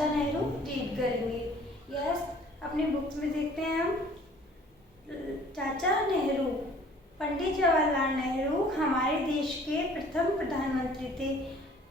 चाचा नेहरू रीड करेंगे। यस, अपनी बुक्स में देखते हैं हम। चाचा नेहरू, पंडित जवाहरलाल नेहरू हमारे देश के प्रथम प्रधानमंत्री थे।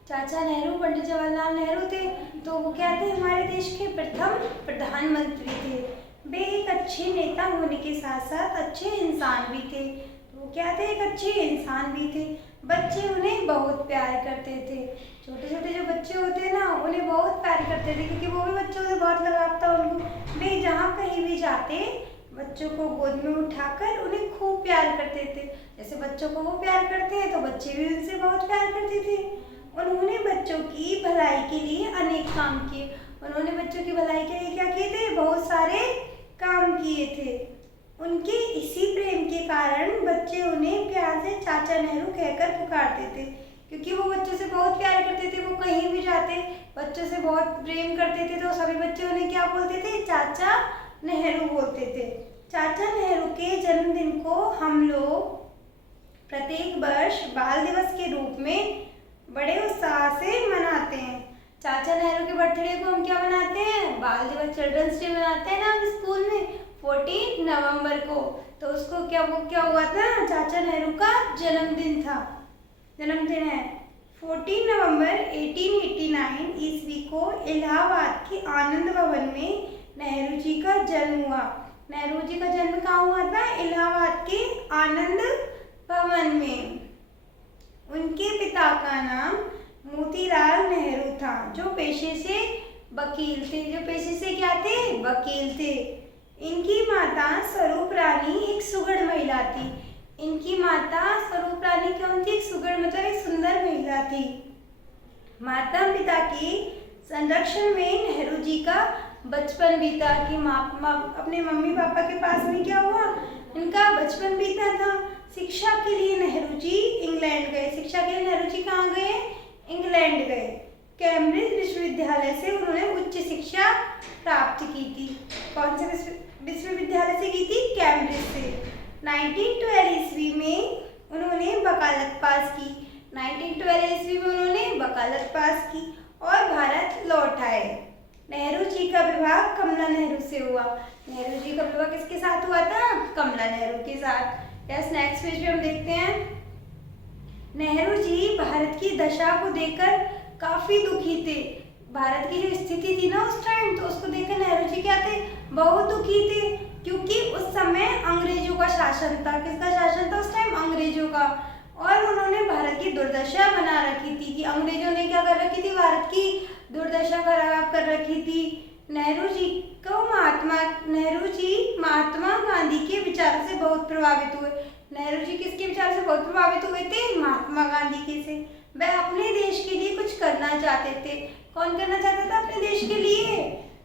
चाचा नेहरू पंडित जवाहरलाल नेहरू थे, तो वो क्या थे? हमारे देश के प्रथम प्रधानमंत्री थे। वे एक अच्छे नेता होने के साथ साथ अच्छे इंसान भी थे। वो क्या थे? एक अच्छे इंसान भी थे। बच्चे उन्हें बहुत प्यार करते थे। छोटे छोटे जो बच्चे होते हैं ना, उन्हें बहुत प्यार करते थे, क्योंकि वो भी बच्चों से बहुत लगाव था उनको। वे जहाँ कहीं भी जाते, बच्चों को गोद में उठाकर उन्हें खूब प्यार करते थे। जैसे बच्चों को वो प्यार करते हैं, तो बच्चे भी उनसे बहुत प्यार करते थे। उन्होंने बच्चों की भलाई के लिए अनेक काम किए। उन्होंने बच्चों की भलाई के लिए क्या किए थे? बहुत सारे काम किए थे। उनके इसी प्रेम के कारण बच्चे उन्हें प्यार से चाचा नेहरू कहकर पुकारते थे, क्योंकि वो बच्चों से बहुत प्यार करते थे। वो कहीं भी जाते, बच्चों से बहुत प्रेम करते थे, तो सभी बच्चे उन्हें क्या बोलते थे? चाचा नेहरू बोलते थे। चाचा नेहरू के जन्मदिन को हम लोग प्रत्येक वर्ष बाल दिवस के रूप में बड़े उत्साह से मनाते हैं। चाचा नेहरू के बर्थडे को हम क्या मनाते हैं? बाल दिवस, चिल्ड्रंस डे मनाते हैं ना हम स्कूल में 14 नवंबर को। तो उसको क्या हुआ था? चाचा नेहरू का जन्मदिन था, जन्मदिन है। 14 नवंबर 1889 ईस्वी को इलाहाबाद के आनंद भवन में नेहरू जी का जन्म हुआ। नेहरू जी का जन्म कहाँ हुआ था? इलाहाबाद के आनंद भवन में। उनके पिता का नाम मोतीलाल नेहरू था, जो पेशे से वकील थे। जो पेशे से क्या थे? वकील थे। इनकी माता स्वरूप रानी एक सुघड़ महिला थी। इनकी माता स्वरूप रानी कौन थी? एक सुघड़ मतलब एक सुंदर महिला थी। माता पिता के संरक्षण में नेहरू जी का बचपन बीता। कि अपने मम्मी पापा के पास में क्या हुआ? इनका बचपन बीता था। शिक्षा के लिए नेहरू जी इंग्लैंड गए। शिक्षा के लिए नेहरू जी कहाँ गए? इंग्लैंड गए। कैम्ब्रिज विश्वविद्यालय से उन्होंने उच्च शिक्षा प्राप्त की थी। कौन से विश्वविद्यालय से की थी? कैम्ब्रिज से। 1912 ईस्वी में उन्होंने वकालत पास की। 1912 ईस्वी में उन्होंने वकालत पास की और भारत लौट आए। नेहरू जी का विवाह कमला नेहरू से हुआ। नेहरू जी का विवाह किसके साथ हुआ था? कमला नेहरू के साथ। यस, नेक्स्ट पेज पे हम देखते हैं। नेहरू जी भारत की दशा को देखकर काफी दुखी थे। भारत की जो स्थिति थी ना उस टाइम, तो उसको देखकर नेहरू जी क्या थे? बहुत दुखी थे, क्योंकि उस समय अंग्रेजों का शासन था। किसका शासन था उस टाइम? अंग्रेजों का। और उन्होंने भारत की दुर्दशा बना रखी थी। कि अंग्रेजों ने क्या कर रखी थी? भारत की दुर्दशा खराब कर रखी थी। नेहरू जी महात्मा गांधी के विचारों से बहुत प्रभावित हुए। नेहरू जी किसके विचार से बहुत प्रभावित हुए थे? महात्मा गांधी के से। वह अपने देश के लिए कुछ करना चाहते थे। कौन करना चाहता था अपने देश के लिए?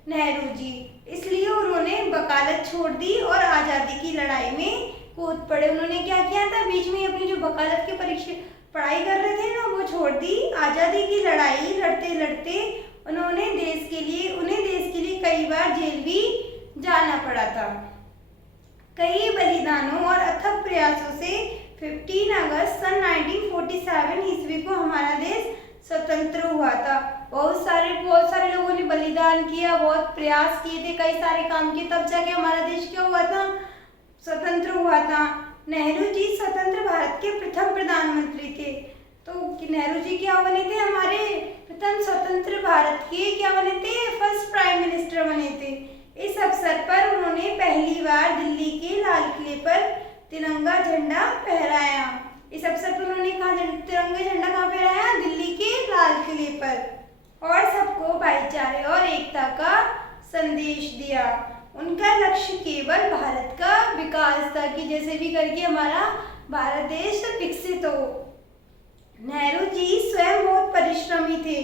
नेहरू जी। इसलिए उन्होंने वकालत छोड़ दी और आज़ादी की लड़ाई में कूद पड़े। उन्होंने क्या किया था? बीच में अपनी जो वकालत की पढ़ाई कर रहे थे ना, वो छोड़ दी। आज़ादी की लड़ाई लड़ते लड़ते उन्हें देश के लिए कई बार जेल भी जाना पड़ा था। कई बलिदानों और अथक प्रयासों से 15 अगस्त सन 1947 ईस्वी को हमारा देश स्वतंत्र हुआ था। बहुत सारे लोगों ने बलिदान किया, बहुत प्रयास किए थे, कई सारे काम किए, तब जाके हमारा देश क्या हुआ था? स्वतंत्र हुआ था। नेहरू जी स्वतंत्र भारत के प्रथम प्रधानमंत्री थे। तो नेहरू जी क्या बने थे? हमारे प्रथम स्वतंत्र भारत के क्या बने थे? फर्स्ट प्राइम मिनिस्टर बने थे। इस अवसर पर उन्होंने पहली बार दिल्ली के लाल किले पर तिरंगा झंडा फहराया। इस अवसर पर उन्होंने तिरंगा झंडा कहाँ फहराया? दिल्ली के लाल किले पर। और सबको भाईचारे और एकता का संदेश दिया। उनका लक्ष्य केवल भारत का विकास था, कि जैसे भी करके हमारा भारत देश विकसित हो। नेहरू जी स्वयं बहुत परिश्रमी थे।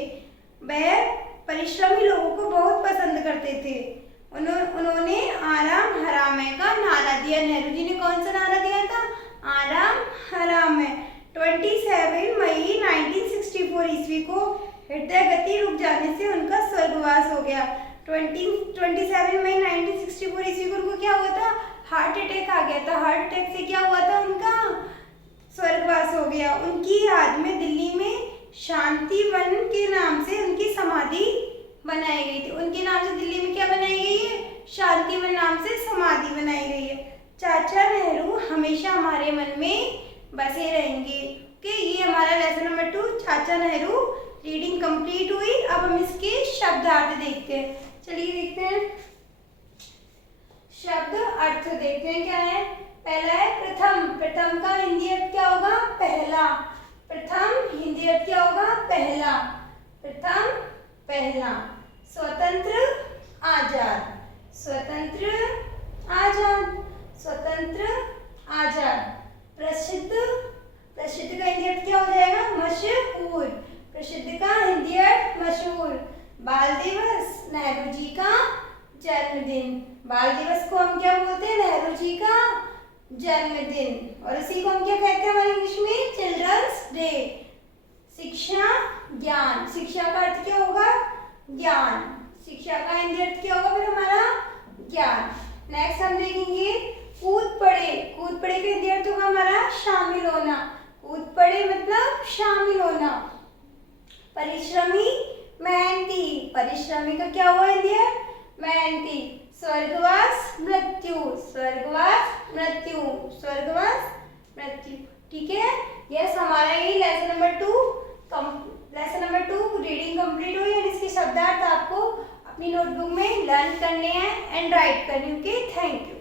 वह परिश्रमी लोगों को बहुत पसंद करते थे। उन्होंने आराम हराम है का नारा दिया। नेहरू जी ने कौन सा नारा दिया था? आराम हराम है। 27 मई 1964 ईस्वी को हृदय गति रुक जाने से उनका स्वर्गवास हो गया। 27 मई 1964 ईस्वी को उनको क्या हुआ था? हार्ट अटैक आ गया था। हार्ट अटैक से क्या हुआ था? उनका स्वर्गवास हो गया। उनकी याद में दिल्ली में शांति वन के नाम से उनकी समाधि बनाई गई थी। उनके नाम से दिल्ली में क्या बनाई गई है? शांति वन नाम से समाधि बनाई गई है। चाचा नेहरू हमेशा हमारे मन में बसे रहेंगे। ओके, ये हमारा लेसन नंबर 2 चाचा नेहरू रीडिंग कंप्लीट हुई। अब हम इसके शब्दार्थ देखते हैं। चलिए देखते हैं, शब्द अर्थ देखते हैं क्या है। पहला है प्रथम। प्रथम का हिंदी अर्थ क्या होगा? पहला। प्रथम हिंदी अर्थ क्या होगा? पहला। प्रथम पहला। स्वतंत्र आजाद। स्वतंत्र आजाद। स्वतंत्र आजाद। प्रसिद्ध। प्रसिद्ध का हिंदी अर्थ क्या हो जाएगा? मशहूर। प्रसिद्ध का हिंदी अर्थ मशहूर। बाल दिवस नेहरू जी का जन्मदिन। बाल दिवस को हम क्या बोलते हैं? नेहरू जी का जन्मदिन। और इसी को हम क्या कहते हैं हमारे इंग्लिश में? Children's day. शिक्षा ज्ञान। शिक्षा का अर्थ क्या होगा? ज्ञान। शिक्षा का हिंदी अर्थ क्या होगा फिर हमारा? ज्ञान। नेक्स्ट हम देखेंगे कूद पड़े। कूद पड़े का हिंदी अर्थ होगा हमारा? शामिल होना। कूद पड़े मतलब शामिल होना। परिश्रमी मेहनती। परिश्रमी का क्या हुआ हिंदी अर्थ? मेहनती। स्वर्गवास मृत्यु। स्वर्गवास मृत्यु। स्वर्गवास मृत्यु। ठीक है, यस हमारा ये लेसन नंबर 2 रीडिंग कंप्लीट हुई है। इसके शब्दार्थ आपको अपनी नोटबुक में लर्न करने हैं एंड राइट करने। Okay, thank you.